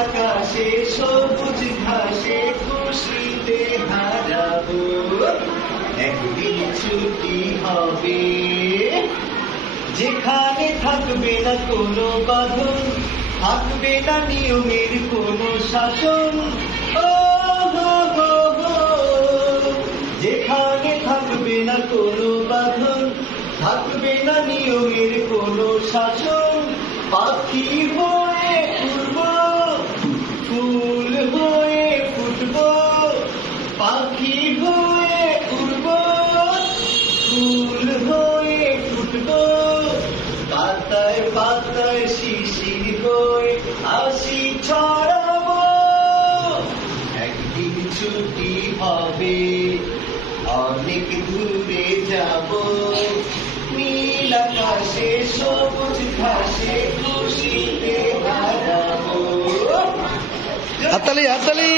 আকাশে সবুজ ঘাসে খুশিতে হারাবো, একদিন ছুটি হবে যেখানে থাকবে না কোনো বাঁধন, থাকবে না নিয়মের কোনো শাসন। ও হো হো হো, যেখানে থাকবে না কোনো বাঁধন, থাকবে না নিয়মের কোনো শাসন। পাখি হয়ে উড়ব, ফুল হয়ে ফুটব, পাখি হয়ে উড়ব, ফুল হয়ে ফুটব, পাতায় পাতায় শিশির হয়ে হাসি ছড়াবো, একদিন ছুটি হবে অনেক দূরে যাব, নীল আকাশে সবুজ ঘাসে খুশিতে হারাবো। হাততালি হাততালি।